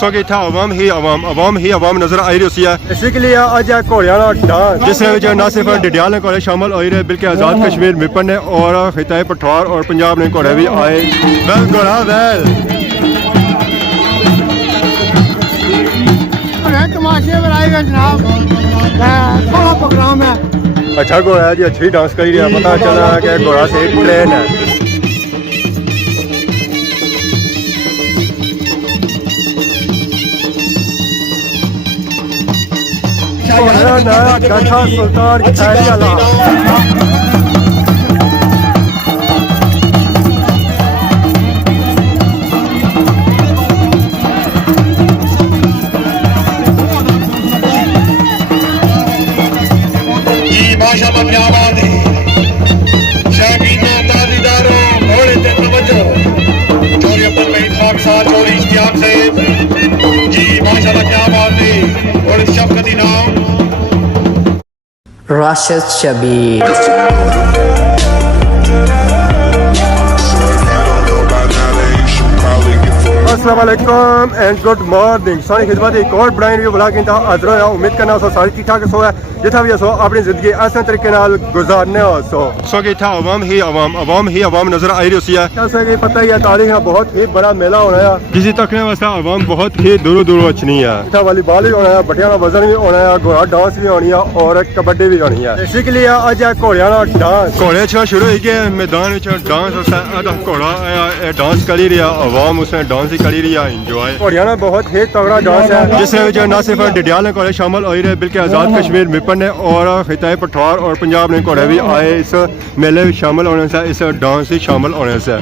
सो कि इतना अवाम ही अवाम नजर आई रही है। बेसिकली अज घोड़िया डांस जिस ना सिर्फ डिडियाल ने घोड़े शामिल हो रहे बल्कि आज़ाद कश्मीर विपन ने और खिताए पठवार और पंजाब ने घोड़े भी आए। वेल घोड़ा वेल तमाशे पर आएगा जनाब, थोड़ा प्रोग्राम है। अच्छा घोड़ा है जी, अच्छी डांस कर रही है। पता चला कि घोड़ा से ट्रेन है। गठा सुल्तान खैरी वाला माशाअल्लाह क्या बात है। शौकीनों ताज़ीदारों घोड़े ते तवज्जो, चोरी अब्दुल महीद खान साहब चोरी इश्तियाक से जी माशाअल्लाह क्या बात है। घोड़े शफकती नाम राशिद शबीर। अस्सलाम वालेकुम एंड गुड मॉर्निंग। सारी खिदमत एक और बनाई रही ब्लॉग इंता हाजिर होया। उम्मीद करना सो सारी ठीक ठाक सो है जितना भी सो अपनी जिंदगी ऐसे तरीके नाल गुजारने हो सो कि इतना अवाम ही अवाम नजर आई रही है। जैसे कि पता ही है तारीख है बहुत ही बड़ा मेला होना है जिसे तकने वास्ते अवाम बहुत ही दूरों दूरों अचनी है। इतना वॉलीबॉल भी होना है, बटिया का वजन भी होना है, घोड़ा डांस भी होनी है और कबड्डी भी होनी है। बेसिकली अज घोड़िया डांस घोड़े शुरू हो गए मैदान डांस घोड़ा डांस कर ही रहा, अवाम उसने डांस ही कर ही रहा इंजॉय। घोड़िया बहुत ही तगड़ा डांस है जिसमें ना सिर्फ डिडियाल ने घोड़े शामिल हो रहे बल्कि आज़ाद कश्मीर विपन ने और खिताए पठवार और पंजाब ने घोड़े भी आए इस मेले में शामिल होने से, इस डांस में शामिल होने से।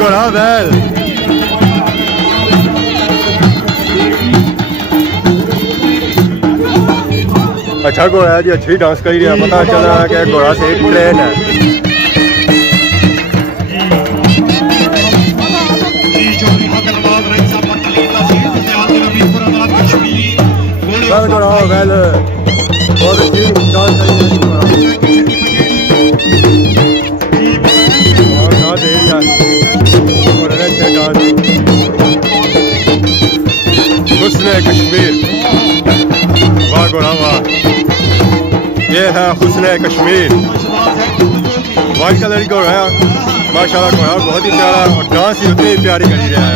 घोड़ा वेल अच्छा घोड़ा है जी, अच्छी डांस कर रही है। पता चला कि घोड़ा से ट्रेन है। घोड़ा वेल बहुत अच्छी डांस कर रही है। हुस्न कश्मीर वाह घोड़ा वाह, ये है हुस्न कश्मीर। वाइट कलर का घोड़ा माशाल्लाह, घोड़ा बहुत ही प्यारा और डांस ही उतनी प्यारी कर रहा है।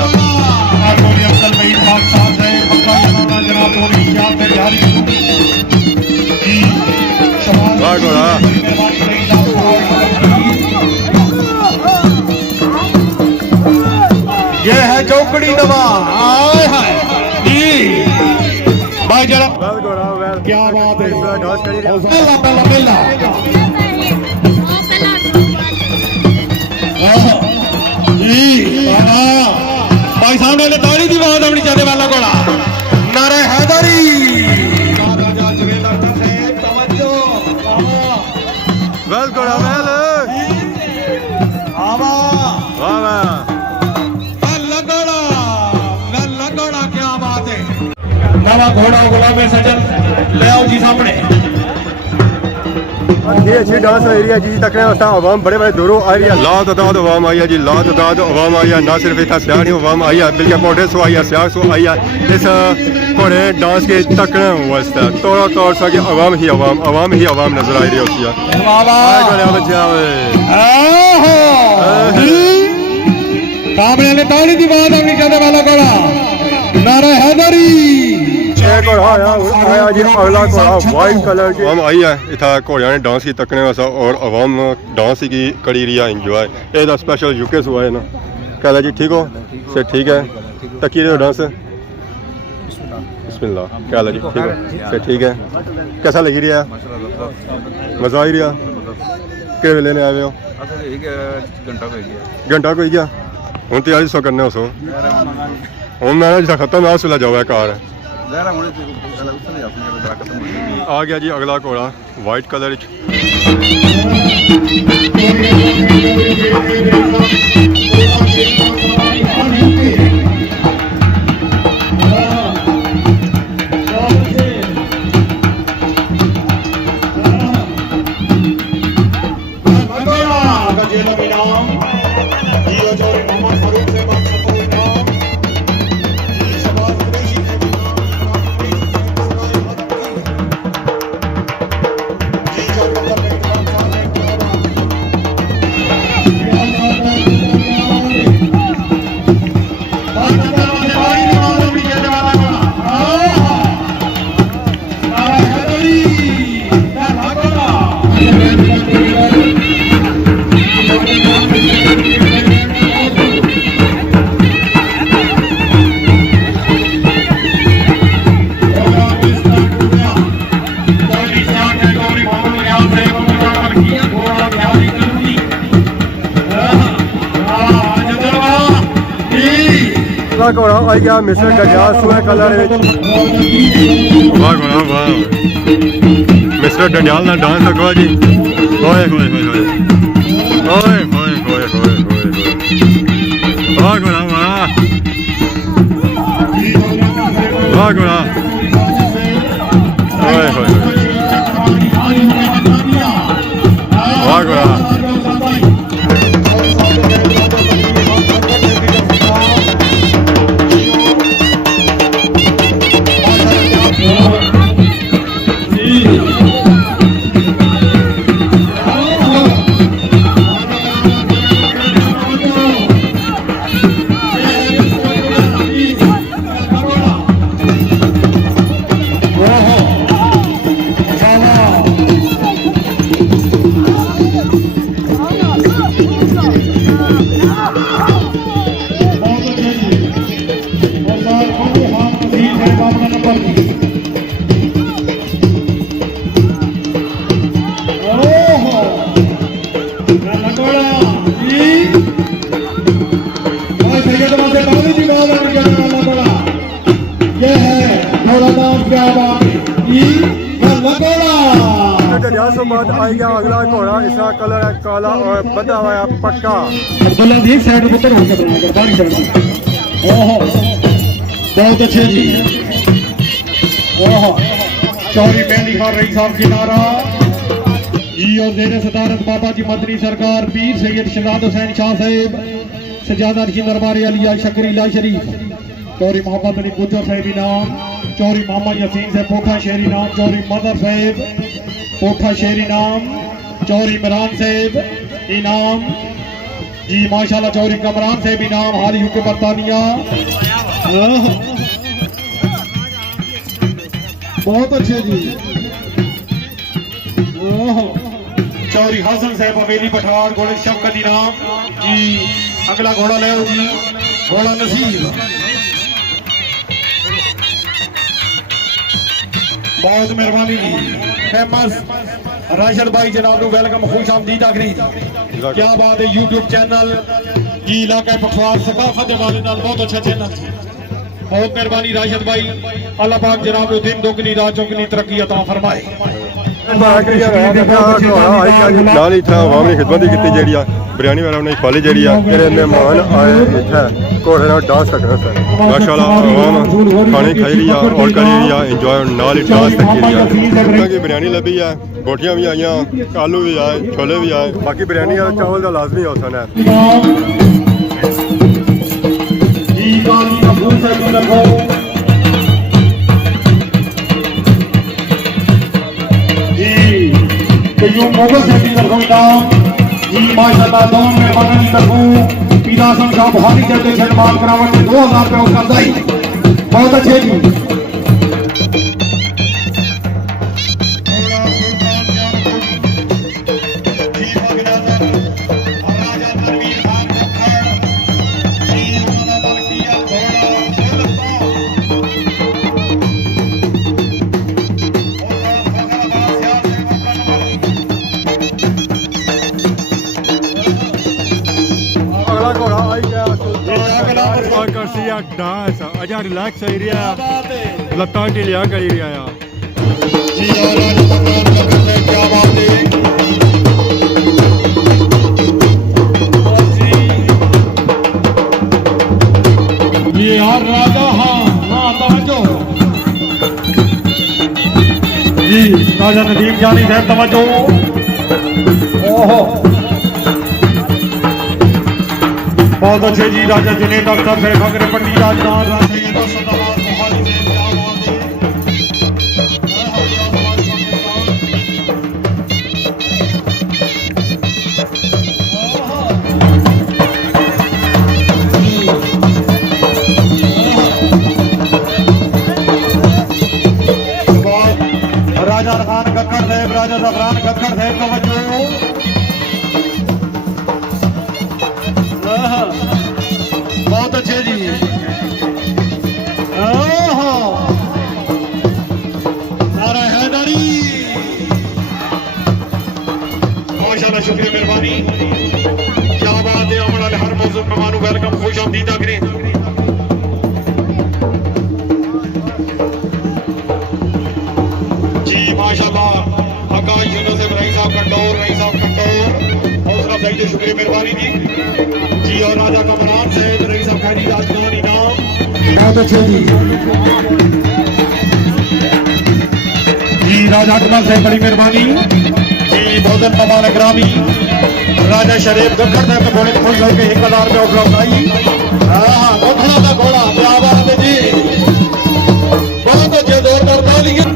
वाह घोड़ा ये है चौकड़ी दवा भाई जरा क्या बात है। भाई सामने ताली दी आवाज आनी चाहिए वाला घोड़ा नारे हैदरी गुलाम सज्जन ले आओ जी सामने ये अच्छी डांस एरिया जी तकने वास्ते आवाम बड़े बड़े दूरों आ रही है लातादाद आवाम आई है जी लातादाद आवाम आई है ना सिर्फ इतना सियाह नहीं आवाम आई है बल्कि कोटे सो आई है सियाह सो आई है इस घोड़े डांस के तकने वास्ते तौर तौर सा कि आवाम ही आवाम नजर आ रही होती है कामरे ने ताली दी बात अपनी कहने वाला घोड़ा नारा हैदरी एक और आया जी अगला घोड़ा वाइट कलर की हम आई है इतना घोड़िया ने डांस की तकने वास्ते और आवाम डांस की करी रही है इंजॉय ये स्पेशल यूके से हुआ है ना कहला जी ठीक हो से ठीक है तकी रहे हो डांस बिस्मिल्लाह कहला जी ठीक है से ठीक है कैसा लगी रहा है मजा आई रहा कि वेले ने आए हो घंटा को गया हूँ तैयारी सो करने सो हूँ मैं जिस खत्म है उसला जाओ कार आ गया जी अगला घोड़ा वाइट कलर घोड़ा आई गया मिस्टर डडियाल सुना कलर वाह घोड़ा वाह मिस्टर डडियाल ना डांस रखो जी होए होए होए होए होए होए होए होए वाह घोड़ा वाह घोड़ा होए होए वाह घोड़ा बाद आई गया अगला घोड़ा इसका कलर है काला और बंधा हुआ है पक्का एक साइड पुत्र होकर बनाकर बारी साइड ओहो बहुत अच्छे जी ओहो चौरी पहली खान रही साहब की नारा जी और जेर सदारत बाबा जी मदनी सरकार पीर सैयद शहजाद हुसैन शाह साहिब सजादा रशीद दरबार अलिया शकरीला शरीफ चौरी मोहम्मद अली गुज्जर साहिब इनाम चौरी मोहम्मद यासीन साहब पोखा शहरी नाम चौरी मदर साहिब पोखा शहरी नाम चौरी इमरान साहब इनाम जी माशाल्लाह चौरी कमरान साहब इनाम हाल यूके बरतानिया बहुत अच्छे जी चौरी हसन साहब अमेली पठार घोड़े शफकत इनाम जी अगला घोड़ा ले आओ जी घोड़ा नसीब बहुत मेहरबानी जी फेमस राशिद भाई जनाब को वेलकम खुश आमदीद आखरी क्या बात है यूट्यूब चैनल जी इलाका पखवार सकाफत के वाले बहुत अच्छा चैनल बहुत मेहरबानी राशिद भाई अल्लाह पाक जनाब को दिन दोगुनी रात चौगुनी तरक्की अता फरमाए ਨਾਲ ਹੀ ਇੱਥੇ ਆਵਾਮ ਦੀ ਖਿਦਮਤ ਕੀਤੀ ਜਿਹੜੀ ਆ ਬਿਰਿਆਨੀ ਵਾਲਾ ਉਹਨਾਂ ਦੀ ਖਵਾਲੀ ਜਿਹੜੀ ਆ ਜਿਹੜੇ ਮਹਿਮਾਨ ਆਏ ਇੱਥੇ ਘੋੜੇ ਨਾਲ ਡਾਂਸ ਕਰਨਾ ਸਰ ਮਾਸ਼ਾਅੱਲਾ ਆਵਾਮ ਖਾਣੇ ਖਾਈ ਰਹੀ ਆ ਔਰ ਕਰੀ ਰਹੀ ਆ ਇੰਜੋਏ ਨਾਲ ਹੀ ਡਾਂਸ ਤੱਕ ਰਹੀ ਆ ਕਿਉਂਕਿ ਬਿਰਿਆਨੀ ਲੱਭੀ ਆ ਬੋਟੀਆਂ ਵੀ ਆਈਆਂ ਆਲੂ ਵੀ ਆਏ ਛੋਲੇ ਵੀ ਆਏ ਬਾਕੀ ਬਿਰਿਆਨੀ ਵਾਲਾ ਚਾਵਲ ਦਾ ਲਾਜ਼ਮੀ ਔਸਨ ਹੈ ਜੀ ਕਾਲੀ ਕਬੂਲ ਸਾਹਿਬ ਰੱਖੋ यूं मोगल से भी रखो जी माशाअल्लाह दोनों में बगल रखो पीला संख्या भारी जल्दी सन्मान करावट 2000 रुपये उसका दाई बहुत अच्छे जी डांस अजा रिलैक्स एरिया लत्तां ढिलिया करी रहा आ जी और क्या बात है ये यार राजा हाँ तवज्जो जी राजा नदीम जानी साहब तवज्जो ओहो बहुत अच्छे जी राजा जुनेद अख्तर साहब अगर पंडी राजनाथ राजा खान खक्खर साहब राजा जफरान खक्खर साहब तवज्जो बहुत अच्छे जी नारा हैदरी माशाअल्लाह शुक्रिया मेहरबानी क्या बात है आने वाले हर मौजूद मेहमानों वेलकम खुश आमदीद करें जी माशाअल्लाह आकाश यूनुस रईस साहब कंडौर हौसला अफजाई से शुक्रिया मेहरबानी जी और राजा कमरान साहब रईस साहब खैरी राजनाथ इनाम बहुत अच्छे जी राजा अकमल साहब बड़ी मेहरबानी जी भोजन कमाल ग्रामी राजा शरीफ गखर साहब के घोड़े खुश होकर 1000 रुपये उपलब्ध आई हाँ घोड़ा का घोड़ा क्या बात है जी बहुत अच्छे जोरदार तालियां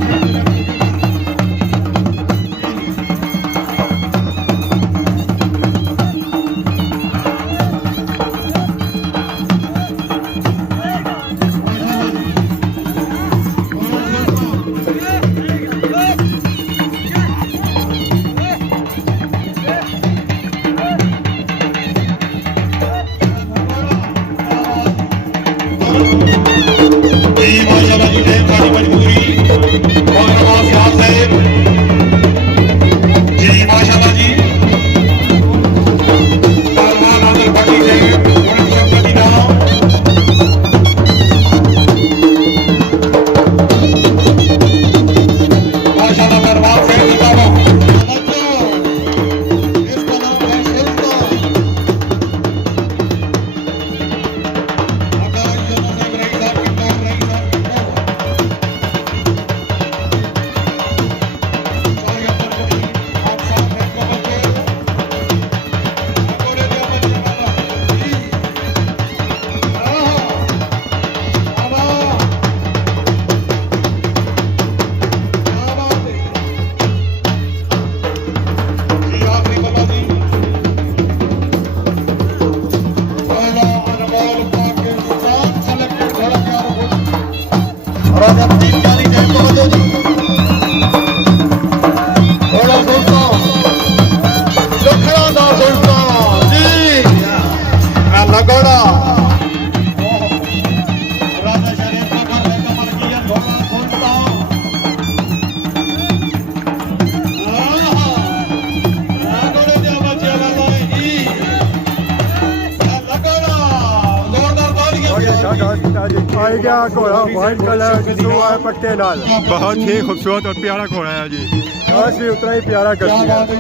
आई गया घोड़ा व्हाइट कलर पट्टे नाल बहुत ही खूबसूरत और प्यारा घोड़ा है जी। डांस भी उतना ही प्यारा क्या करती है। बात है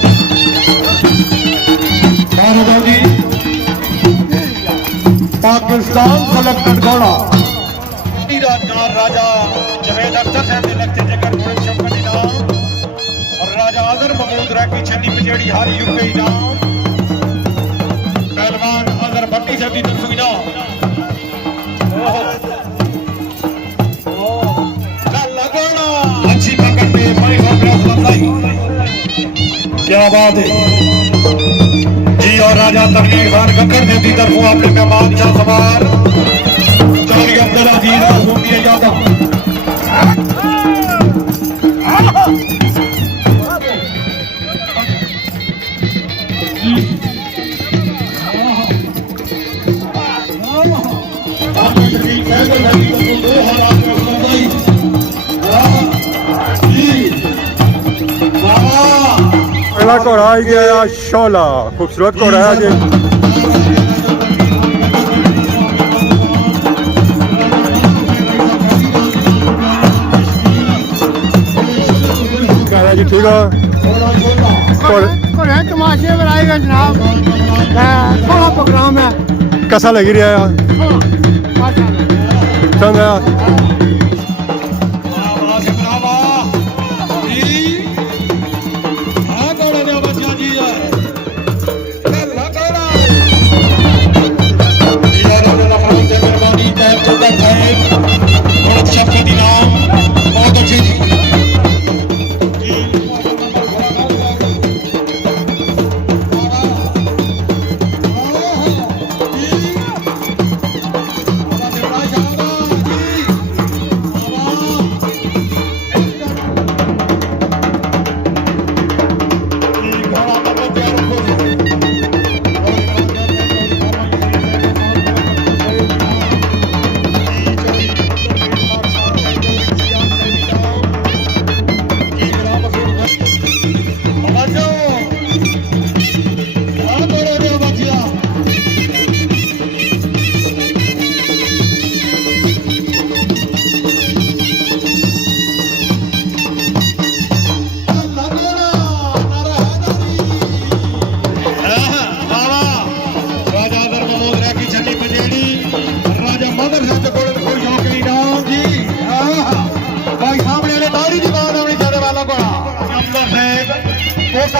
बाबा जी पाकिस्तान सेलेक्टेड घोड़ा राजा जवेद अख्तर साहब ने लगते जगह घोड़े शौकत इनाम और राजा आजर महमूद रैकी छन्नी पिछड़ी हारी यूके इनाम पहलवान आजर भट्टी साहब की तरफ इनाम अच्छी पकड़ में क्या बात है जी। और राजा तनवीर खान कक्कड़ देव की तरफों अपने मेहमान शाह सवार चौधरी अब्दुल अजीज को दिया जाता अगला घोड़ा आ गया शोला, खूबसूरत घोड़ा है जी। क्या है जी, ठीक है घोड़े तमाशे पर आएगा जनाब, थोड़ा प्रोग्राम है। कैसा लगी रहा है चंगा बहुत अच्छी जी।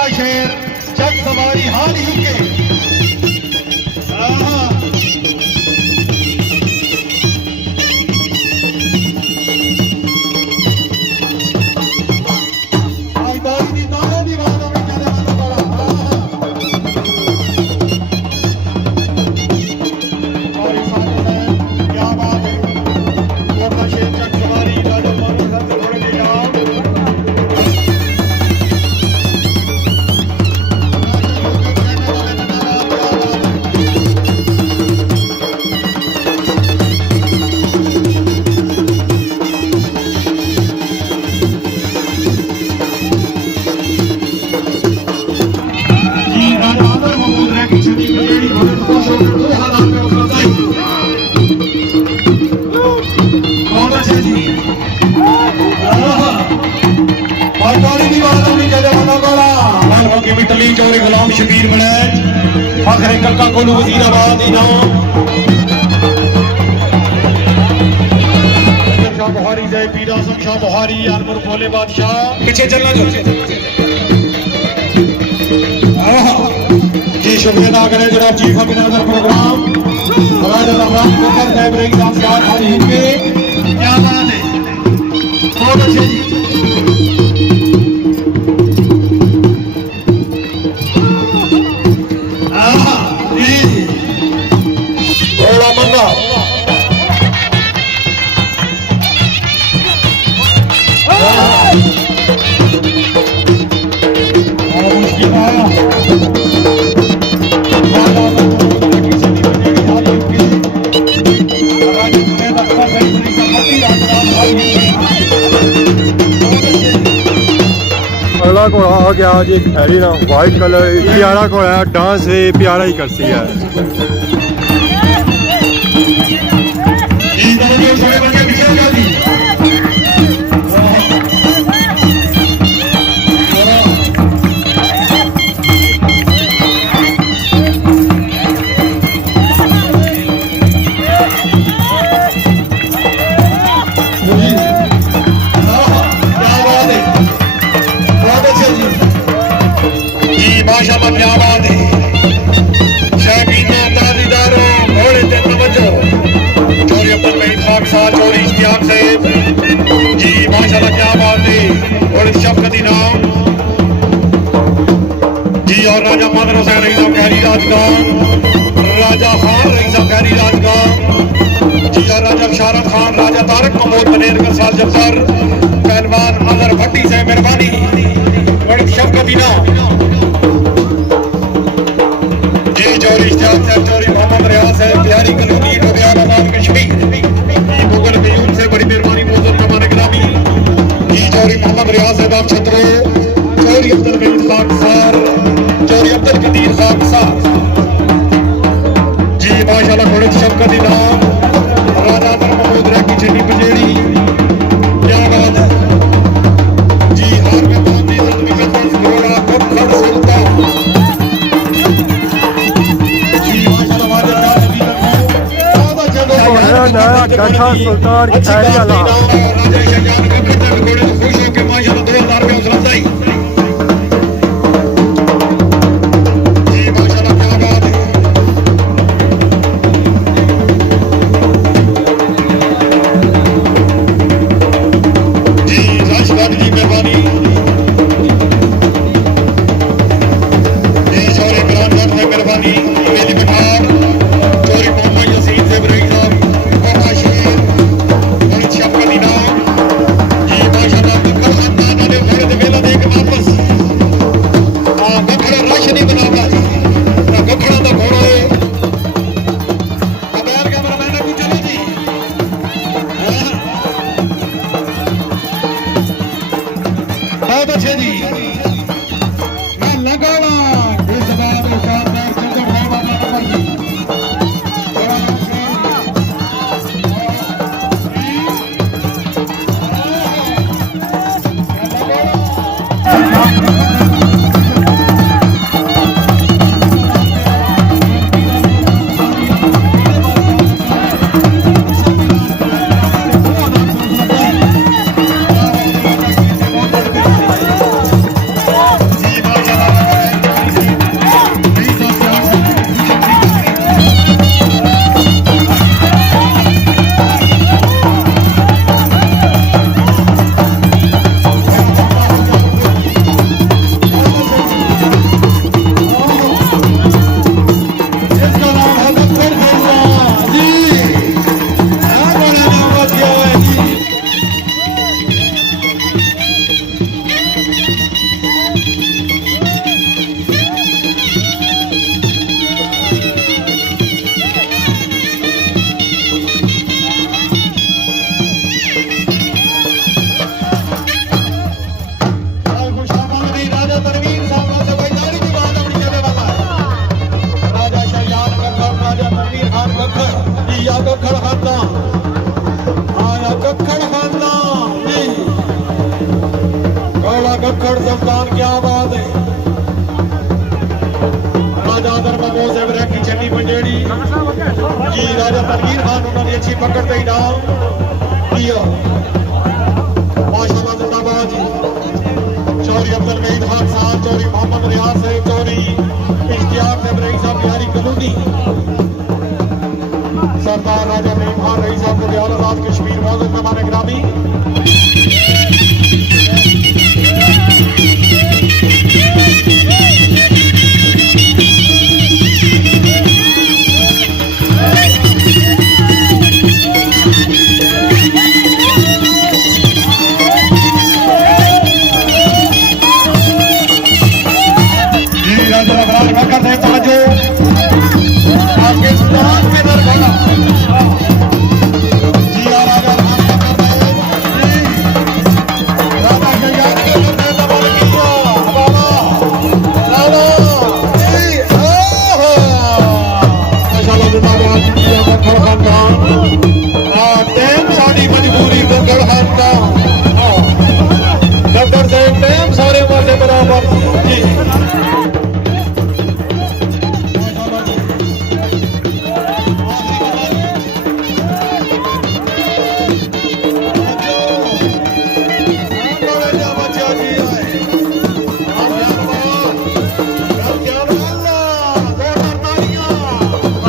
शेर जग सवारी हाल ही के क्या बात है शेर जग सवारी राजा घोड़े के नाम चौरे गुलाम शबीर मनैज फखरे कलका कोलू वजीराबाद इनाम शाह बुहारी जय पीर आजम शाह बुहारी आलमुर भोले बादशाह पीछे चलना जो जी शुक्रिया अदा करें जनाब चीफ ऑफ मिनिस्टर प्रोग्राम राजा रमजान बकर साहब रही नमस्कार हाजी के क्या बात है बहुत अच्छे जी। अगला घोड़ा आ गया जी खैरी ना, वाइट कलर प्यारा घोड़ा है, डांस है प्यारा ही करती है। बड़े शफकत इनाम जी। और राजा मादर हुसैन रही साहब गहरी राजगांव, राजा खान रही साहब गहरी राजगांव जी। और राजा शारफ खान, राजा तारक महमूद बनेर का साल जफर, पहलवान अजहर भट्टी से मेहरबानी बड़े शफकत इनाम जी। चौरी इश्तियाक साहब, चौरी मोहम्मद रियाज साहब, बिहारी कलूनी, रबियान आबाद कश्मीर मुगल कयूम से बड़ी मेहरबानी मोहम्मद नमान ग्रामी जी। चौरी मोहम्मद रियाज साहब आप छतरो, चौरी अब्दुल मजीद खाकसार, चौरी अब्दुल कदीर खाकसार जी। माशाल्लाह बड़े शफकत इनाम राजा अजहर महमूद रैकी चिट्टी पजेड़ी, क्या बात है जी। हार में बहुत इज्जत में मेहमान घोड़ा कपड़ सुल्तान जी। माशाल्लाह वाजिद नबी बहुत अच्छा नया गठा सुल्तान खैरी वाला राजा शहजाद का घोड़े से खुश होकर माशाल्लाह 2000 रुपये हौसला अफजाई जी। माशाल्लाह क्या बात है जी। राजघाट की मेहरबानी जी। चौरे इमरान खान से मेहरबानी, मेली बिठार, चौरी मोहम्मद यसीन से इब्राहिम साहब और शेर बड़ी शफकत इनाम जी। माशाल्लाह बकर खानदान वाले घोड़े से मेला देख वापस गखड़ा रश नहीं बनाता जी। गखड़ा तो घोड़ा है अबैर का मेरा मैंने कुछ चलो जी। बहुत अच्छे जी। मैं लगाना इस बार शानदार चंद्र भाई बाबा नंबर जी गखड़ सुल्तान क्या बात है। राजा अजहर महमूद साहब रैकी चन्नी पंजेड़ी जी। राजा तनवीर खान उन्होंने अच्छी पकड़ के इनाम दिया माशाल्लाह जिंदाबाद जी। चौरी अब्दुल मजीद खान साहब, चौरी मोहम्मद रियाज साहब, चौरी इश्तियाक साहब रईस साहब बिहारी कलूनी, सरदार राजा नईम खान रईस साहब को बिहार आजाद कश्मीर मौजूद नमान ग्रामी पाकिस्तान के दरबार जी।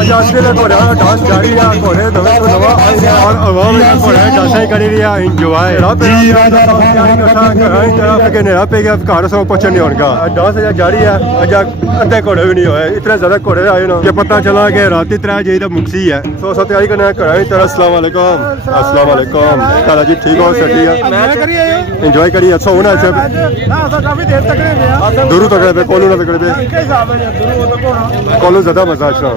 ਜਾਸਤੇ ਦੇ ਘੋੜਿਆਂ ਦਾ ਡਾਂਸ ਜਾਰੀ ਆ ਘੋੜੇ ਨਵੇਂ ਤੋਂ ਨਵਾਂ ਆਏ ਨੇ ਔਰ ਆਵਾਮ ਨੇ ਘੋੜਿਆਂ ਦਾ ਡਾਂਸ ਹੀ ਕਰੀ ਰਹੀ ਆ ਇੰਜੋਏ ਰੱਬ ਜੀ, ਰਾਜਾ ਕਿ ਨੇ ਆਪੇ ਗਿਆ ਘਰ ਸੋ ਪਹੁੰਚਣ ਨਹੀਂ ਹੋਣਗਾ ਡਾਂਸ ਜਾਰੀ ਆ ਅੱਜ ਅੱਧੇ ਘੋੜੇ ਵੀ ਨਹੀਂ ਹੋਏ ਇਤਨੇ ਜ਼ਿਆਦਾ ਘੋੜੇ ਆਏ ਨੇ ਕਿ ਪਤਾ ਚਲਾ ਕਿ ਰਾਤੀ 3 ਵਜੇ ਦਾ ਮੁਕਸੀ ਹੈ ਸੋ ਸੋ ਤਿਆਰੀ ਕਰਨਾ ਘਰਾਂ ਦੀ ਤਰ੍ਹਾਂ अस्सलाम वालेकुम ताला जी ठीक हो सटी है एंजॉय करिए अच्छा होना अच्छा काफी देर तक दूर तकड़े पे कोलू ना तकड़े पे कोलू ज्यादा मजा अच्छा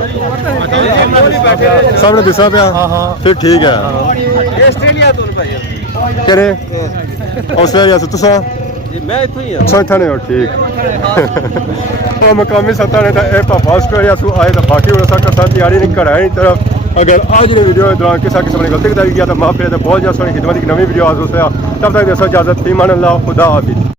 सामने दिसा पे फिर ठीक है ऑस्ट्रेलिया तो भाई करे ऑस्ट्रेलिया से तुसा मैं इथों ही अच्छा इतना नहीं हो ठीक तो मकामी सत्ता ने तो ए पापा ऑस्ट्रेलिया से आए तो बाकी उन सब का तैयारी नहीं कराई तरफ अगर आज की वीडियो के दौरान किसी किस्म ने गलती बताई गया तो माफ करे तो बहुत ज़्यादा सोनी खिदमत की नवी वीडियो आज हो तब तक इजाज़त फीमान अल्लाह खुदा हाफिज़।